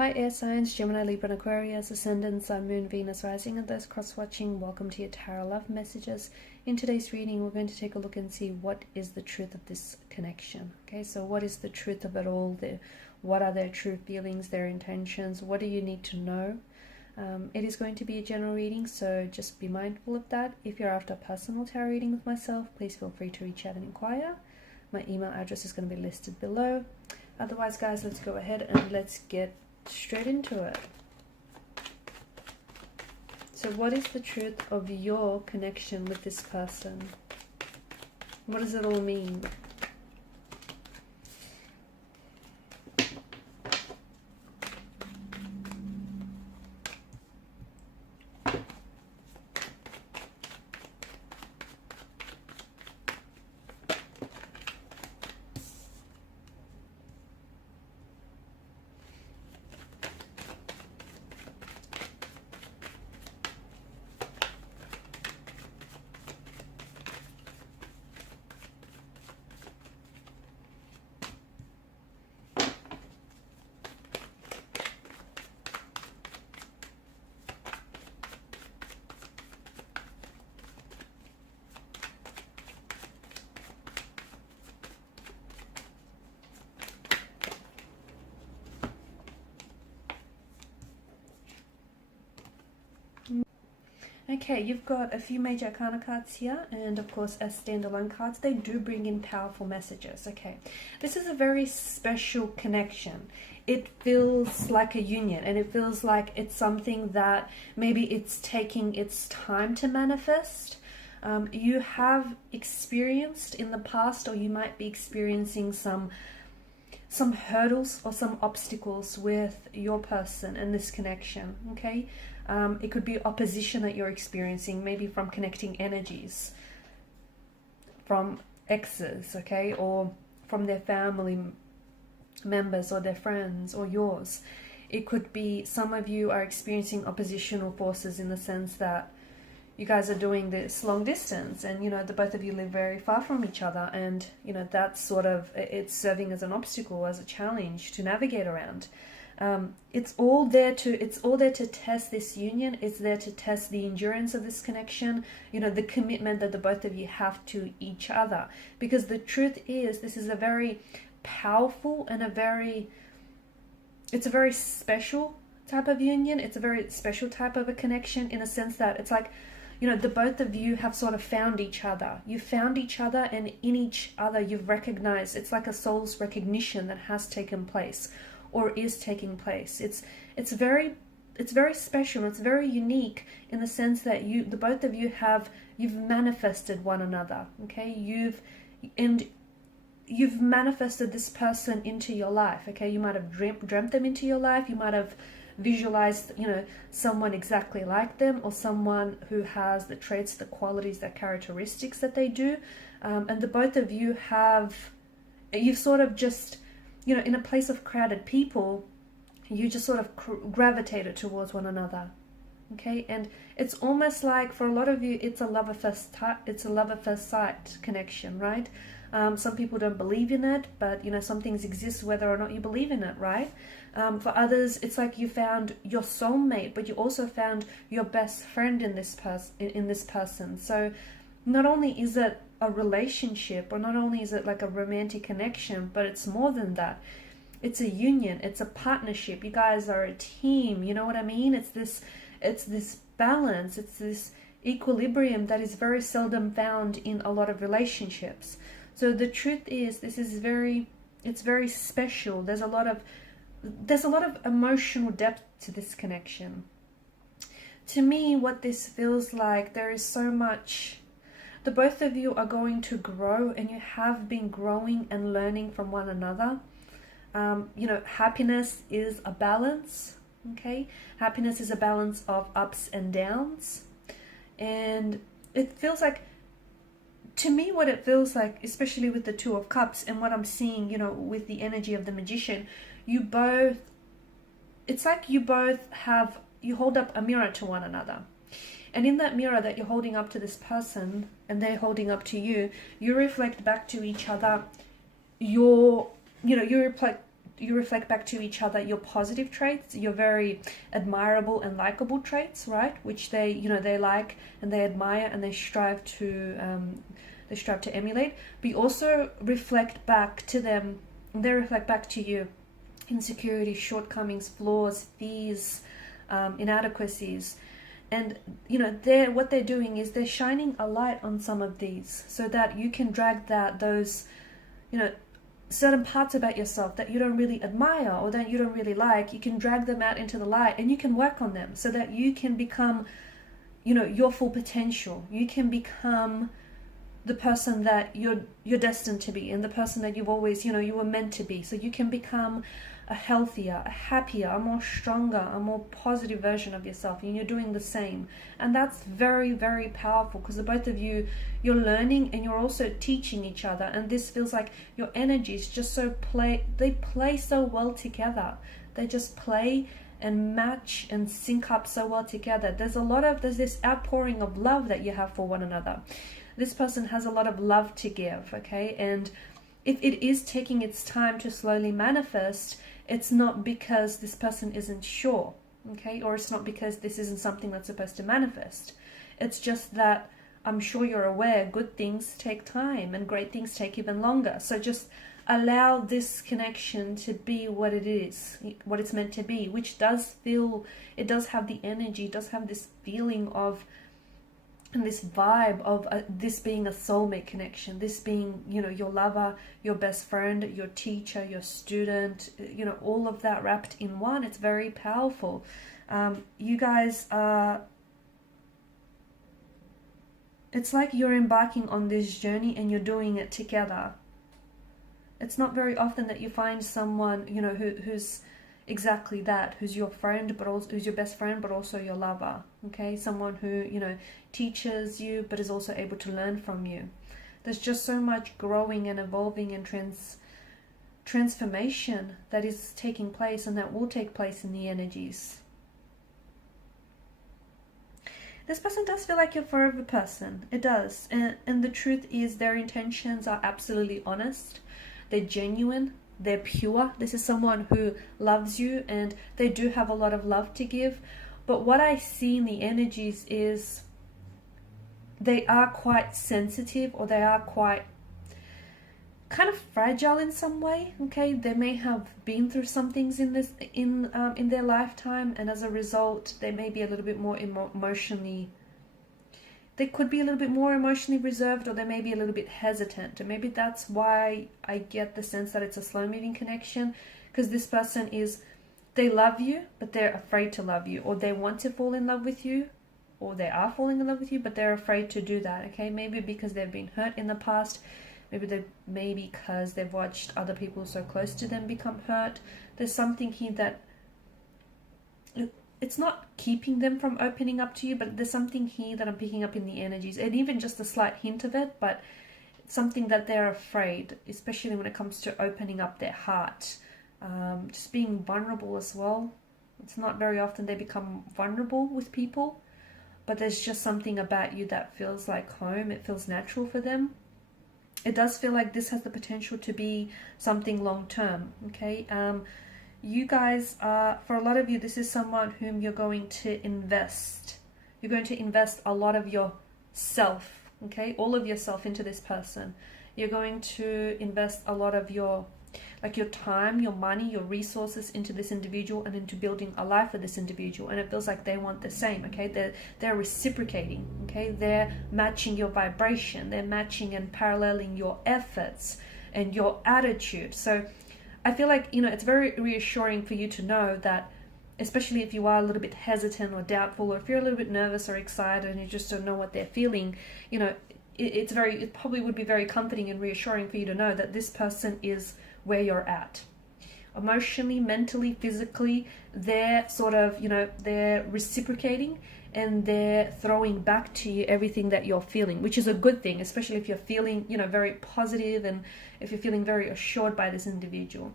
Hi air signs, Gemini, Libra and Aquarius, Ascendant, Sun, Moon, Venus, Rising, and those cross-watching. Welcome to your Tarot Love Messages. In today's reading, we're going to take a look and see what is the truth of this connection. Okay, so what is the truth of it all? What are their true feelings, their intentions? What do you need to know? It is going to be a general reading, so just be mindful of that. If you're after a personal tarot reading with myself, please feel free to reach out and inquire. My email address is going to be listed below. Otherwise, guys, let's go ahead and let's get straight into it. So what is the truth of your connection with this person? What does it all mean? Okay, you've got a few major arcana cards here, and of course as standalone cards, they do bring in powerful messages. Okay, this is a very special connection. It feels like a union, and it feels like it's something that maybe it's taking its time to manifest. You have experienced in the past, or you might be experiencing some hurdles or some obstacles with your person and this connection. Okay, it could be opposition that you're experiencing, maybe from connecting energies, from exes, okay, or from their family members or their friends or yours. It could be some of you are experiencing oppositional forces in the sense that you guys are doing this long distance, and the both of you live very far from each other, and that's sort of, it's serving as an obstacle, as a challenge to navigate around. It's all there to test this union. It's there to test the endurance of this connection, the commitment that the both of you have to each other. Because the truth is, this is a very powerful and it's a very special type of union. It's a very special type of a connection, in a sense that it's like, the both of you have sort of found each other. You found each other, and in each other you've recognized. It's like a soul's recognition that has taken place, or is taking place. It's very special. It's very unique in the sense that the both of you you've manifested one another. Okay, you've manifested this person into your life. Okay, you might have dreamt them into your life. You might have visualized someone exactly like them, or someone who has the traits, the qualities, the characteristics that they do, and the both of you you've sort of just in a place of crowded people, you just sort of gravitated towards one another. Okay, and it's almost like, for a lot of you, it's a love at first sight connection, right? Some people don't believe in it, but some things exist whether or not you believe in it, right? For others, it's like you found your soulmate, but you also found your best friend in this person. So not only is it a relationship, or not only is it like a romantic connection, but it's more than that. It's a union. It's a partnership. You guys are a team. You know what I mean? It's this balance. It's this equilibrium that is very seldom found in a lot of relationships. So the truth is, it's very special. There's a lot of emotional depth to this connection. To me, what this feels like, there is so much. The both of you are going to grow, and you have been growing and learning from one another. Happiness is a balance. Okay, happiness is a balance of ups and downs, and it feels like, to me, what it feels like, especially with the Two of Cups and what I'm seeing, with the energy of the Magician, it's like you hold up a mirror to one another. And in that mirror that you're holding up to this person, and they're holding up to you, you reflect back to each other you reflect you reflect back to each other your positive traits, your very admirable and likable traits, right? Which they, you know, they like and they admire and they strive to emulate. But you also reflect back to them, and they reflect back to you insecurities, shortcomings, flaws, fears, inadequacies. And you know, what they're doing is they're shining a light on some of these, so that you can drag those, you know, certain parts about yourself that you don't really admire or that you don't really like. You can drag them out into the light and you can work on them, so that you can become, you know, your full potential. You can become the person that you're destined to be, and the person that you've always, you know, you were meant to be. So you can become a healthier, a happier, a more stronger, a more positive version of yourself, and you're doing the same. And that's very, very powerful, because the both of you, you're learning and you're also teaching each other. And this feels like your energies just they play so well together. They just play and match and sync up so well together. There's this outpouring of love that you have for one another. This person has a lot of love to give, okay? And if it is taking its time to slowly manifest, it's not because this person isn't sure, okay? Or it's not because this isn't something that's supposed to manifest. It's just that I'm sure you're aware good things take time and great things take even longer. So just allow this connection to be what it is, what it's meant to be, which does have the energy, does have this feeling of, and this vibe of this being a soulmate connection, this being, you know, your lover, your best friend, your teacher, your student, you know, all of that wrapped in one. It's very powerful. You guys are, it's like you're embarking on this journey and you're doing it together. It's not very often that you find someone, you know, who's exactly that, who's your friend, but also who's your best friend, but also your lover. Okay, someone who, you know, teaches you, but is also able to learn from you. There's just so much growing and evolving and transformation that is taking place, and that will take place in the energies. This person does feel like your forever person. It does. And the truth is, their intentions are absolutely honest. They're genuine. They're pure. This is someone who loves you, and they do have a lot of love to give. But what I see in the energies is they are quite sensitive, or they are quite kind of fragile in some way. Okay, they may have been through some things in their lifetime, and as a result, they may be a little bit more emotionally. They could be a little bit more emotionally reserved, or they may be a little bit hesitant. And maybe that's why I get the sense that it's a slow-moving connection, because this person is, they love you, but they're afraid to love you, or they want to fall in love with you, or they are falling in love with you, but they're afraid to do that, okay? Maybe because they've been hurt in the past, maybe because they've watched other people so close to them become hurt. There's something here that, it's not keeping them from opening up to you, but there's something here that I'm picking up in the energies, and even just a slight hint of it, but it's something that they're afraid, especially when it comes to opening up their heart. Just being vulnerable as well. It's not very often they become vulnerable with people, but there's just something about you that feels like home. It feels natural for them. It does feel like this has the potential to be something long-term, okay? You guys are, for a lot of you, this is someone whom you're going to invest. You're going to invest a lot of yourself, okay? All of yourself into this person. You're going to invest a lot of your time, your money, your resources into this individual, and into building a life for this individual. And it feels like they want the same, okay? They're reciprocating, okay? They're matching your vibration. They're matching and paralleling your efforts and your attitude. So I feel like, you know, it's very reassuring for you to know that, especially if you are a little bit hesitant or doubtful, or if you're a little bit nervous or excited and you just don't know what they're feeling, you know, it probably would be very comforting and reassuring for you to know that this person is where you're at. Emotionally, mentally, physically, they're sort of, you know, they're reciprocating, and they're throwing back to you everything that you're feeling, which is a good thing, especially if you're feeling, you know, very positive, and if you're feeling very assured by this individual.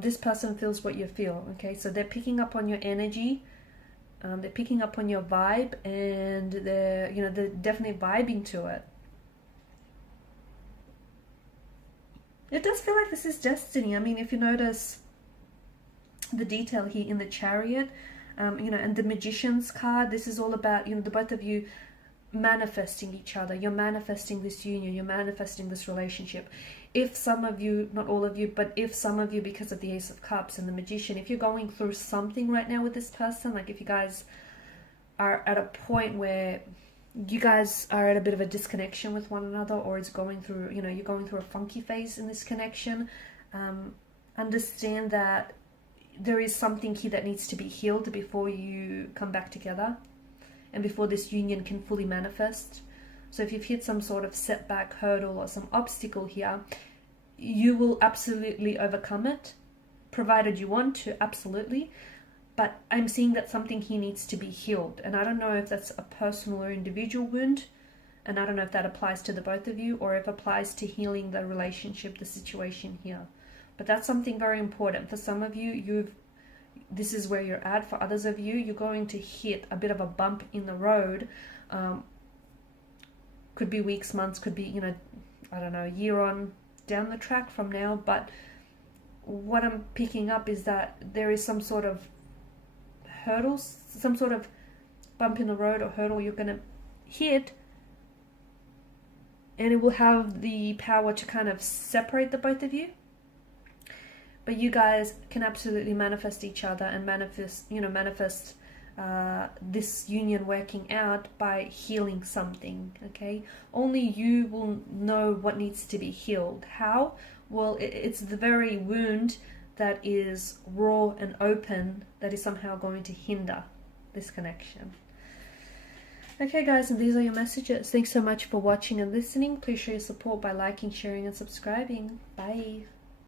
This person feels what you feel, okay? So they're picking up on your energy, they're picking up on your vibe, and they're definitely vibing to it. It does feel like this is destiny. I mean, if you notice the detail here in the Chariot, you know, and the Magician's card, this is all about, you know, the both of you manifesting each other. You're manifesting this union, you're manifesting this relationship. If some of you, not all of you, but if some of you, because of the Ace of Cups and the Magician, if you're going through something right now with this person, like if you guys are at a point where you guys are at a bit of a disconnection with one another, or it's going through, you know, you're going through a funky phase in this connection, understand that there is something here that needs to be healed before you come back together and before this union can fully manifest. So if you've hit some sort of setback, hurdle, or some obstacle here, you will absolutely overcome it, provided you want to, absolutely. But I'm seeing that something here needs to be healed. And I don't know if that's a personal or individual wound. And I don't know if that applies to the both of you, or if it applies to healing the relationship, the situation here. But that's something very important. For some of you, this is where you're at. For others of you, you're going to hit a bit of a bump in the road. Could be weeks, months, could be, you know, I don't know, a year on down the track from now. But what I'm picking up is that there is some sort of hurdles, some sort of bump in the road or hurdle you're going to hit, and it will have the power to kind of separate the both of you. But you guys can absolutely manifest each other and manifest, you know, manifest this union working out by healing something, okay? Only you will know what needs to be healed. How? Well, it's the very wound that is raw and open that is somehow going to hinder this connection. Okay guys, and these are your messages. Thanks so much for watching and listening. Please show your support by liking, sharing and subscribing. Bye.